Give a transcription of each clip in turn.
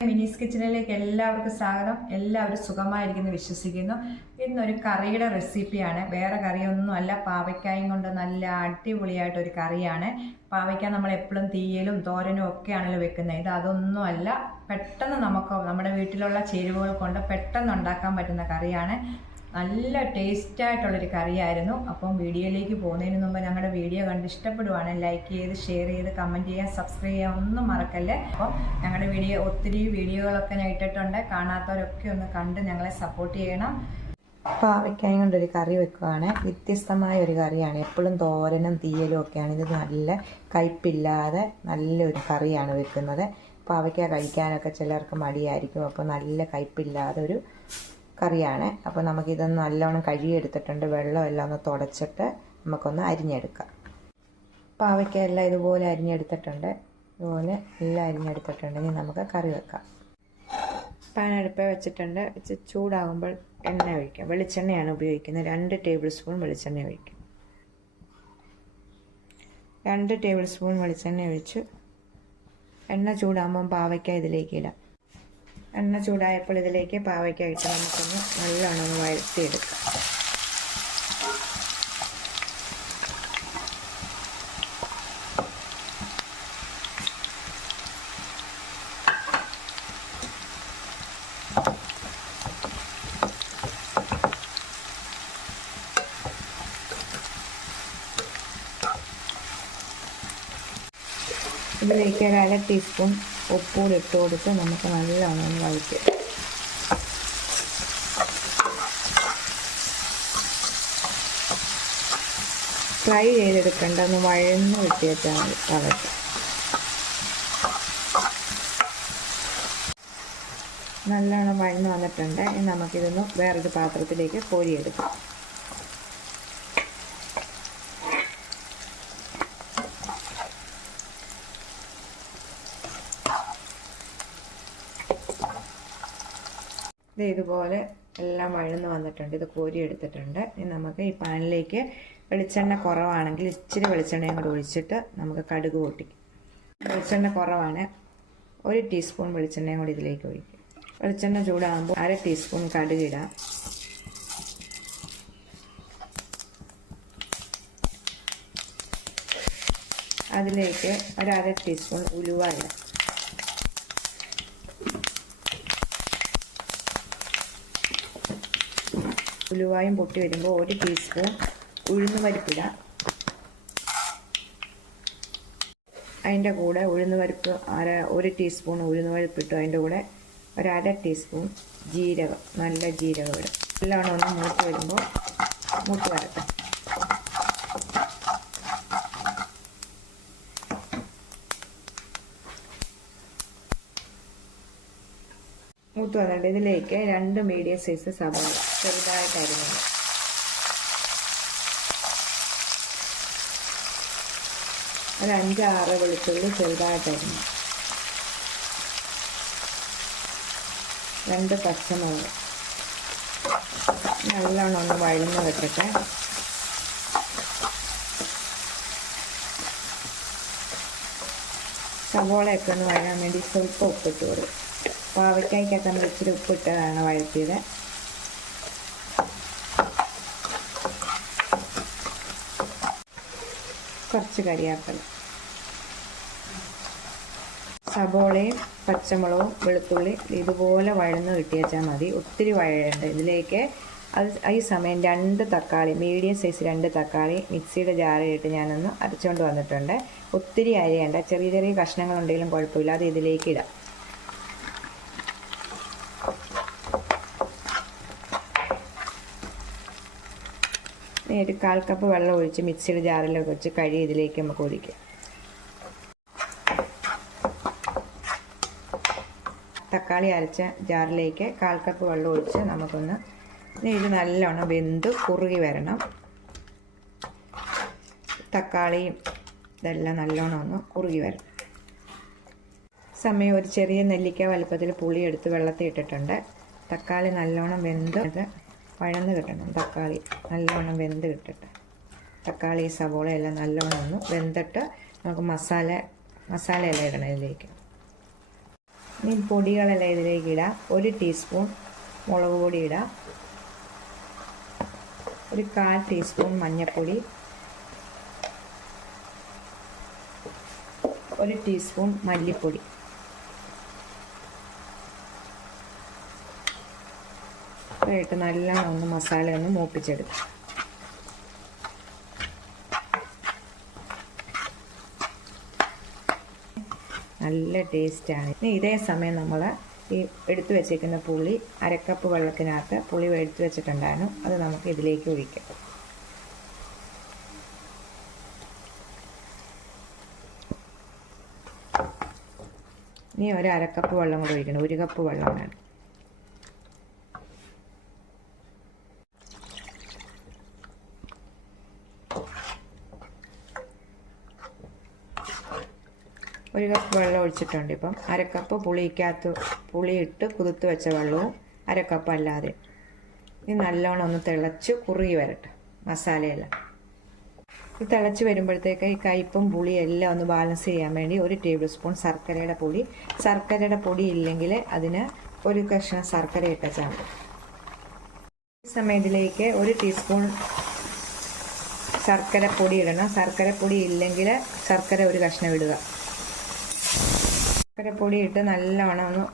മിനീസ് കിച്ചണിലേക്ക് എല്ലാവർക്കും സ്വാഗതം. എല്ലാവരും സുഖമായിരിക്കുന്നു വിശ്വസിക്കുന്നു. ഇന്നൊരു കറിയുടെ റെസിപ്പിയാണ്. വേറെ കറിയൊന്നുമല്ല. പാവയ്ക്കായും കൊണ്ട് നല്ല അടിപൊളിയായിട്ടൊരു കറിയാണ്. പാവയ്ക്ക നമ്മൾ എപ്പോഴും തീയലും തോരനും ഒക്കെയാണല്ലോ വെക്കുന്നത്. ഇത് അതൊന്നും അല്ല പെട്ടെന്ന് നമുക്ക് നമ്മുടെ വീട്ടിലുള്ള ചേരുവകൾ കൊണ്ട് പെട്ടെന്ന് ഉണ്ടാക്കാൻ പറ്റുന്ന കറിയാണ്. നല്ല ടേസ്റ്റ് ആയിട്ടുള്ളൊരു കറിയായിരുന്നു. അപ്പം വീഡിയോയിലേക്ക് പോകുന്നതിന് മുമ്പ് ഞങ്ങളുടെ വീഡിയോ കണ്ട് ഇഷ്ടപ്പെടുവാണ് ലൈക്ക് ചെയ്ത് ഷെയർ ചെയ്ത് കമന്റ് ചെയ്യാൻ സബ്സ്ക്രൈബ് ചെയ്യാൻ ഒന്നും മറക്കല്ലേ? അപ്പം ഞങ്ങളുടെ വീഡിയോ ഒത്തിരി വീഡിയോകളൊക്കെ ഞാൻ ഇട്ടിട്ടുണ്ട്. കാണാത്തവരൊക്കെ ഒന്ന് കണ്ട് ഞങ്ങളെ സപ്പോർട്ട് ചെയ്യണം. പാവയ്ക്കായും കൊണ്ടൊരു കറി വെക്കുകയാണ് വ്യത്യസ്തമായ ഒരു കറിയാണ്. എപ്പോഴും തോരനും തീയലും ഒക്കെയാണ്. ഇത് നല്ല കയ്പില്ലാതെ നല്ലൊരു കറിയാണ് വെക്കുന്നത്. പാവയ്ക്ക കഴിക്കാനൊക്കെ ചിലർക്ക് മടിയായിരിക്കും. അപ്പോൾ നല്ല കയ്പില്ലാതെ ഒരു കറിയാണ്. അപ്പോൾ നമുക്കിതൊന്ന് നല്ലോണം കഴുകിയെടുത്തിട്ടുണ്ട്. വെള്ളമെല്ലാം ഒന്ന് തുടച്ചിട്ട് നമുക്കൊന്ന് അരിഞ്ഞെടുക്കാം. പാവയ്ക്കെല്ലാം ഇതുപോലെ അരിഞ്ഞെടുത്തിട്ടുണ്ട്. ഇതുപോലെ എല്ലാം അരിഞ്ഞെടുത്തിട്ടുണ്ടെങ്കിൽ നമുക്ക് കറി വെക്കാം. പാൻ അടുപ്പേ വെച്ചിട്ടുണ്ട്. വെച്ച് ചൂടാകുമ്പോൾ എണ്ണ ഒഴിക്കാം. വെളിച്ചെണ്ണയാണ് ഉപയോഗിക്കുന്നത്. രണ്ട് ടേബിൾ സ്പൂൺ വെളിച്ചെണ്ണ ഒഴിക്കും. രണ്ട് ടേബിൾ സ്പൂൺ വെളിച്ചെണ്ണ ഒഴിച്ച് എണ്ണ ചൂടാകുമ്പം പാവയ്ക്ക ഇതിലേക്ക് ഇടാം. എണ്ണ ചൂടായപ്പോൾ ഇതിലേക്ക് പാവയ്ക്ക ഇട്ട് നമുക്കൊന്ന് നല്ലോണം ഒന്ന് വഴറ്റിയെടുക്കാം. ഇതിലേക്ക് ഒരു അര ടീസ്പൂൺ ഉപ്പൂടി ഇട്ട് കൊടുത്ത് നമുക്ക് നല്ലോണം വഴറ്റി. ഫ്രൈ ചെയ്തെടുക്കേണ്ട ഒന്ന് വഴന്ന് വെട്ടിയേറ്റാൽ മതി വഴറ്റി നല്ലോണം വഴന്ന് വന്നിട്ടുണ്ട്. നമുക്കിതൊന്ന് വേറൊരു പാത്രത്തിലേക്ക് കോരിയെടുക്കാം. ഇത് ഇതുപോലെ എല്ലാം വഴന്ന് വന്നിട്ടുണ്ട്. ഇത് കോരി എടുത്തിട്ടുണ്ട്. ഇനി നമുക്ക് ഈ പാനിലേക്ക് വെളിച്ചെണ്ണ കുറവാണെങ്കിൽ ഇച്ചിരി വെളിച്ചെണ്ണയും കൂടെ ഒഴിച്ചിട്ട് നമുക്ക് കടുക് പൊട്ടിക്കും വെളിച്ചെണ്ണ കുറവാണ്. ഒരു ടീസ്പൂൺ വെളിച്ചെണ്ണയും കൂടി ഇതിലേക്ക് ഒഴിക്കും. വെളിച്ചെണ്ണ ചൂടാകുമ്പോൾ അര ടീസ്പൂൺ കടുക് ഇടാം. അതിലേക്ക് ഒരു അര ടീസ്പൂൺ ഉലുവ ഇടാം. ഉലുവായും പൊട്ടി വരുമ്പോൾ ഒരു ടീസ്പൂൺ ഉഴുന്ന് പരിപ്പിട. അതിന്റെ കൂടെ ഉഴുന്ന് പരിപ്പ് അര ഒരു ടീസ്പൂൺ ഉഴുന്ന് പരിപ്പിട്ടു അതിന്റെ കൂടെ ഒരു അര ടീസ്പൂൺ ജീരകം നല്ല ജീരകം ഇടും. എല്ലാം ഒന്ന് മൂത്ത് വരുമ്പോൾ മൂത്ത് വരട്ടെ. മൂത്ത് വന്നിട്ട് ഇതിലേക്ക് രണ്ട് മീഡിയം സൈസ് സവാള. ചെറുതായിട്ട് അരിഞ്ഞത് ഒരു അഞ്ചാറ് വെളുത്തുള്ളി ചെറുതായിട്ട് അരിഞ്ഞു രണ്ട് പച്ചമുളക്. നല്ലോണം ഒന്ന് വഴന്ന് വെക്കട്ടെ. സവോളയൊക്കെ ഒന്ന് വഴാൻ വേണ്ടി സ്വല്പം ഉപ്പിട്ട് കൊടുക്കും. പാവയ്ക്കായ്ക്കൊക്കെ നമ്മൾ ഇച്ചിരി ഉപ്പിട്ടതാണ് വഴറ്റിയത്. കുറച്ച് കരിയാപ്പല. സബോളയും പച്ചമുളകും വെളുത്തുള്ളി ഇതുപോലെ വഴന്ന് കിട്ടിയാച്ചാൽ മതി. ഒത്തിരി വഴയുണ്ട് ഇതിലേക്ക് അത് ഈ സമയം രണ്ട് തക്കാളി മീഡിയം സൈസ് രണ്ട് തക്കാളി മിക്സിയുടെ ജാറിലിട്ട് ഞാനൊന്ന് അരച്ചുകൊണ്ട് വന്നിട്ടുണ്ട്. ഒത്തിരി അരിയണ്ട. ചെറിയ ചെറിയ കഷ്ണങ്ങളുണ്ടെങ്കിലും കുഴപ്പമില്ല. അത് ഇതിലേക്ക് ഇടാം. ഒരു കാൽ കപ്പ് വെള്ളം ഒഴിച്ച് മിക്സിയുടെ ജാറിലൊക്കെ വെച്ച് കഴി ഇതിലേക്ക് നമുക്ക് ഒഴിക്കാം. തക്കാളി അരച്ച ജാറിലേക്ക് കാൽ കപ്പ് വെള്ളം ഒഴിച്ച് നമുക്കൊന്ന് ഇത് നല്ലോണം വെന്ത് കുറുകി വരണം. തക്കാളിയും ഇതെല്ലാം നല്ലോണം ഒന്ന് കുറുകി വരണം. സമയം ഒരു ചെറിയ നെല്ലിക്ക വലുപ്പത്തിൽ പുളി എടുത്ത് വെള്ളത്തിൽ ഇട്ടിട്ടുണ്ട്. തക്കാളി നല്ലോണം വെന്ത് വഴന്ന് കിട്ടണം. തക്കാളി നല്ലവണ്ണം വെന്ത് കിട്ടട്ടെ. തക്കാളി സവോള എല്ലാം നല്ലവണ്ണം ഒന്ന് വെന്തിട്ട് നമുക്ക് മസാല മസാലയെല്ലാം ഇടണം ഇതിലേക്ക്. ഇനി പൊടികളെല്ലാം ഇതിലേക്ക് ഇടാം. ഒരു ടീസ്പൂൺ മുളക് പൊടി ഇടാം. ഒരു കാൽ ടീസ്പൂൺ മഞ്ഞൾപ്പൊടി. ഒരു ടീസ്പൂൺ മല്ലിപ്പൊടി. ഇട്ട് നല്ലോണം ഒന്ന് മസാല ഒന്ന് മൂപ്പിച്ചെടുക്കാം. നല്ല ടേസ്റ്റാണ്. ഇനി ഇതേ സമയം നമ്മൾ ഈ എടുത്തു വെച്ചേക്കുന്ന പുളി അരക്കപ്പ് വെള്ളത്തിനകത്ത് പുളി എടുത്തു വെച്ചിട്ടുണ്ടായിരുന്നു. അത് നമുക്ക് ഇതിലേക്ക് ഒഴിക്കാം. ഇനി ഒരു അരക്കപ്പ് വെള്ളം കൂടെ ഒഴിക്കണം. ഒരു കപ്പ് വെള്ളം ഒരു കപ്പ് വെള്ളം ഒഴിച്ചിട്ടുണ്ട് ഇപ്പം. അരക്കപ്പ് പുളിക്കകത്ത് പുളിയിട്ട് കുതിർത്ത് വെച്ച വെള്ളവും അരക്കപ്പ് അല്ലാതെ. ഇത് നല്ലോണം ഒന്ന് തിളച്ച് കുറുകി വരട്ടെ. മസാലയെല്ലാം. ഇത് തിളച്ച് വരുമ്പോഴത്തേക്ക് ഈ കയ്പും പുളിയും എല്ലാം ഒന്ന് ബാലൻസ് ചെയ്യാൻ വേണ്ടി ഒരു ടേബിൾ സ്പൂൺ ശർക്കരയുടെ പൊടി. ശർക്കരയുടെ പൊടി ഇല്ലെങ്കിൽ അതിന് ഒരു കഷ്ണം ശർക്കര ഇട്ടാൽ മതി. ഈ സമയം ഇതിലേക്ക് ഒരു ടീസ്പൂൺ ശർക്കര പൊടി ഇടണം. ശർക്കര പൊടി ഇല്ലെങ്കിൽ ശർക്കര ഒരു കഷ്ണം ഇടുക. ശർക്കരപ്പൊടി ഇട്ട് നല്ലവണ്ണം ഒന്ന്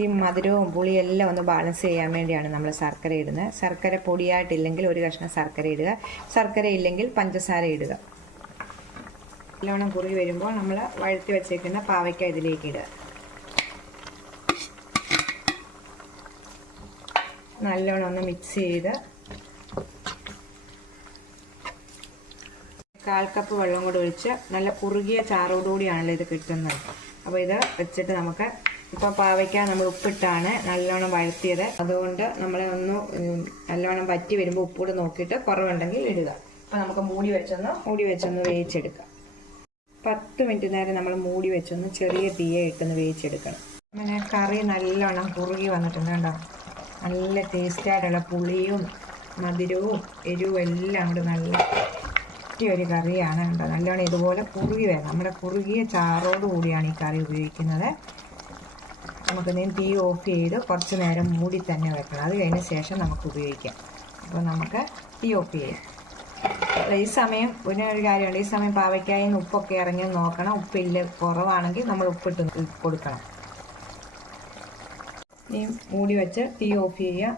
ഈ മധുരവും പുളിയും എല്ലാം ഒന്ന് ബാലൻസ് ചെയ്യാൻ വേണ്ടിയാണ് നമ്മൾ ശർക്കര ഇടുന്നത് ശർക്കര പൊടിയായിട്ടില്ലെങ്കിൽ ഒരു കഷ്ണം ശർക്കര ഇടുക. ശർക്കര ഇല്ലെങ്കിൽ പഞ്ചസാര ഇടുക. നല്ലവണ്ണം കുറുകി വരുമ്പോൾ നമ്മൾ വഴുത്തി വെച്ചേക്കുന്ന പാവയ്ക്ക ഇതിലേക്ക് ഇടുക. നല്ലോണം ഒന്ന് മിക്സ് ചെയ്ത് കാൽ കപ്പ് വെള്ളം കൂടി ഒഴിച്ച് നല്ല കുറുകിയ ചാറോടുകൂടിയാണല്ലോ ഇത് കിട്ടുന്നത്. അപ്പോൾ ഇത് വെച്ചിട്ട് നമുക്ക് ഇപ്പോൾ പാവയ്ക്ക നമ്മൾ ഉപ്പിട്ടാണ് നല്ലോണം വഴത്തിയത്. അതുകൊണ്ട് നമ്മൾ ഒന്ന് നല്ലോണം വറ്റി വരുമ്പോൾ ഉപ്പൂടെ നോക്കിയിട്ട് കുറവുണ്ടെങ്കിൽ ഇടുക. അപ്പോൾ നമുക്ക് മൂടി വെച്ചൊന്ന് മൂടി വെച്ചൊന്ന് വേവിച്ചെടുക്കാം. പത്ത് മിനിറ്റ് നേരം നമ്മൾ മൂടി വെച്ചൊന്ന് ചെറിയ തീയെ ഇട്ടൊന്ന് വേവിച്ചെടുക്കണം. അങ്ങനെ കറി നല്ലോണം കുറുകി വന്നിട്ടുണ്ട് കണ്ടോ? നല്ല ടേസ്റ്റായിട്ടുള്ള പുളിയും മധുരവും എരിവും എല്ലാം കൂടെ നല്ല പറ്റിയ ഒരു കറിയാണ് കേട്ടോ. നല്ലോണം ഇതുപോലെ കുറുകി വരണം നമ്മുടെ കുറുകിയ ചാറോട് കൂടിയാണ് ഈ കറി ഉപയോഗിക്കുന്നത്. നമുക്ക് നീ തീ ഓഫ് ചെയ്ത് കുറച്ച് നേരം മൂടി തന്നെ വെക്കണം. അത് കഴിഞ്ഞ ശേഷം നമുക്ക് ഉപയോഗിക്കാം. അപ്പോൾ നമുക്ക് തീ ഓഫ് ചെയ്യാം. ഈ സമയം പിന്നെ ഒരു കാര്യമുണ്ട്. ഈ സമയം പാവയ്ക്കായി ഉപ്പൊക്കെ ഇറങ്ങി നോക്കണം. ഉപ്പില്ല കുറവാണെങ്കിൽ നമ്മൾ ഉപ്പിട്ട് കൊടുക്കണം. ഈ മൂടി വെച്ച് തീ ഓഫ് ചെയ്യുക.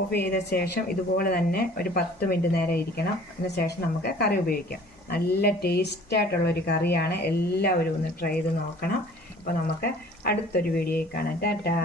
ഓഫ് ചെയ്ത ശേഷം ഇതുപോലെ തന്നെ ഒരു പത്ത് മിനിറ്റ് നേരം ഇരിക്കണം. അതിന് ശേഷം നമുക്ക് കറി ഉപയോഗിക്കാം. നല്ല ടേസ്റ്റ് ആയിട്ടുള്ള ഒരു കറിയാണ്. എല്ലാവരും ഒന്ന് ട്രൈ ചെയ്ത് നോക്കണം. അപ്പോൾ നമുക്ക് അടുത്തൊരു വീഡിയോയിൽ കാണാം. ടാറ്റാ